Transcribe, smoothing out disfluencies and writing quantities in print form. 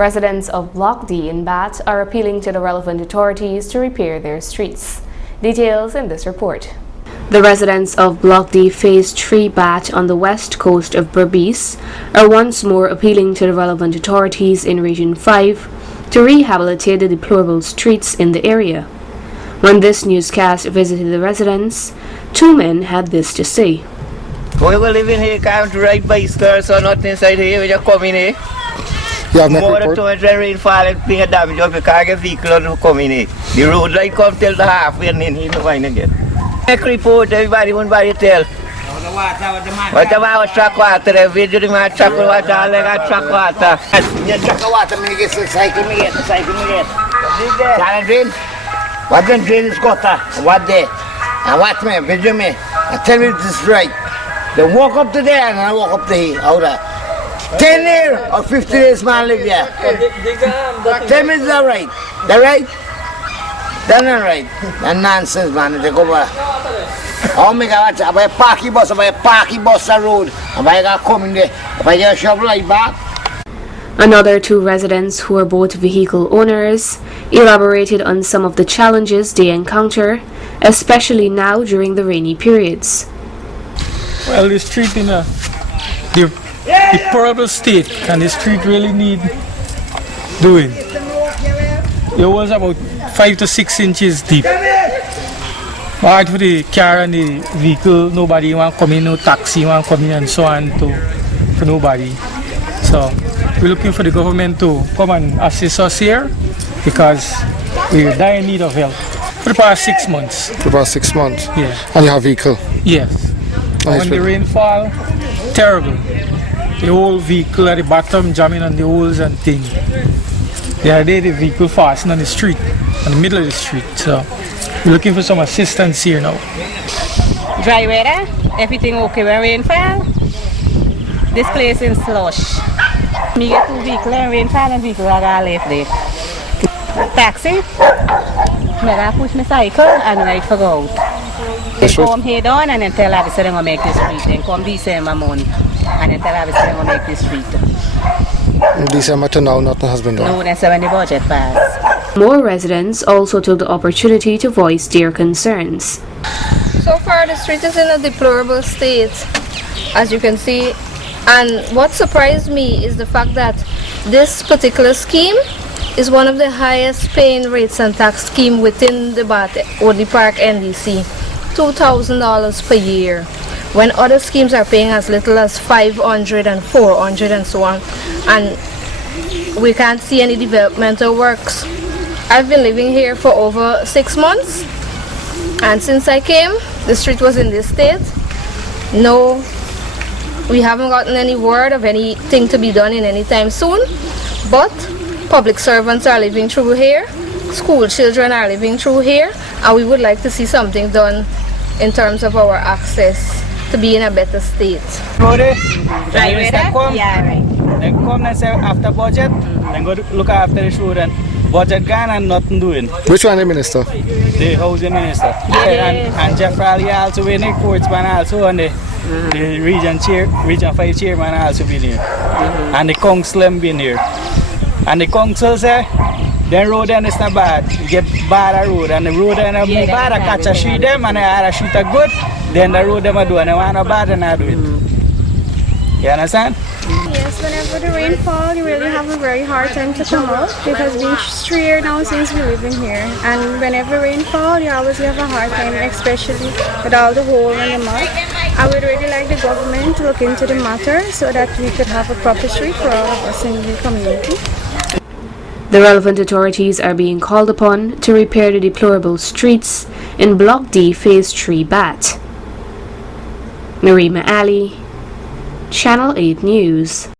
Residents of Block D in Bat are appealing to the relevant authorities to repair their streets. Details in this report. The residents of Block D Phase 3 Bat on the west coast of Berbice are once more appealing to the relevant authorities in Region 5 to rehabilitate the deplorable streets in the area. When this newscast visited the residents, two men had this to say. We will live in here, can't ride bicycles or nothing inside here, we just come in here. You have More than too much rainfall and thing of damage up, you can't get vehicles to come in here. The road light come till the halfway and then here to find again. Make report, everybody won't buy tell. What about track water? Every day you have track water, all I got track water. You track water, me get cycle, me get. Can drain? What then drain is gutter? What there? And what me, video me, and tell me this is right. They walk up to there and I walk up to here. How that? 10 years or 50 years man live here. Tell me is that right? That right? That's not right. That nonsense man, they go back. Oh my God, I buy a parking bus the road. I got come in there. I get a shovel like back. Another two residents, who are both vehicle owners, elaborated on some of the challenges they encounter, especially now during the rainy periods. Well, the street in a deplorable state, and the street really need doing. It was about 5 to 6 inches deep. Hard for the car and the vehicle, nobody want come in, no taxi want come in and so on for nobody. So we're looking for the government to come and assist us here because we're in need of help for the past 6 months. For the past 6 months? Yeah. And you have vehicle? Yes. Nice. When the rainfall, terrible. The whole vehicle at the bottom jamming on the holes and things. The other day the vehicle fastened on the street, in the middle of the street. So we're looking for some assistance here now. Dry weather, everything okay when rainfall. This place is slush. Me get two vehicles and rainfall and vehicle are all left there. Taxi, I push my cycle and I for go out. They come head on and then tell us they're going to make this street. Then come December month and then tell us they're going to make this street. December to now, nothing has been done. No, that's when the budget passed. More residents also took the opportunity to voice their concerns. So far, the street is in a deplorable state, as you can see. And what surprised me is the fact that this particular scheme is one of the highest paying rates and tax scheme within the Bat or the Park NDC, $2,000 per year, when other schemes are paying as little as $500 and $400 and so on. And we can't see any developmental works. I've been living here for over 6 months, and since I came, the street was in this state. No, we haven't gotten any word of anything to be done in any time soon, but public servants are living through here, school children are living through here, and we would like to see something done in terms of our access to be in a better state. Brody, Dry weather? Yeah, right. then come and say after budget, then go look after this road and budget gone and nothing doing. Which one the minister? The housing minister. And Jeff Raleigh also in the courtsman also and the region 5 chairman also been here. And the council been here. And the council say the road then is not bad. You get bad road and the road then be bad, I catch a shoot them and I shoot a good, then the road them I do and I want a bad and I do it. You understand? Yes, whenever the rain falls, you really have a very hard time to come out. It has been 3 years now since we live in here, and whenever rain falls, you always have a hard time, especially with all the hole and the mud. I would really like the government to look into the matter so that we could have a proper street for all of us in the community. The relevant authorities are being called upon to repair the deplorable streets in Block D Phase 3 Bat. Narima Ali, Channel 8 News.